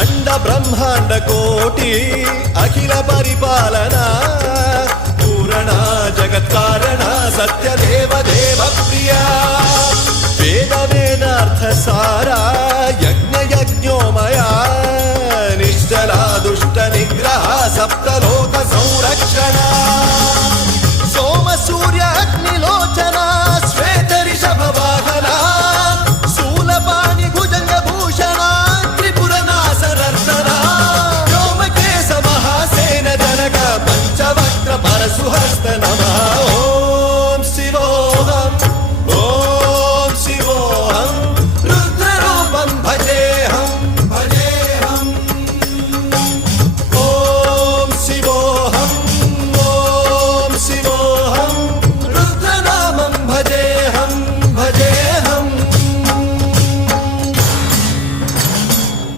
अंड ब्रह्मांड कोटि अखिल परिपालना पूरणा जगत्कारणा सत्य देव देव प्रिया वेद वेदार्थ सारा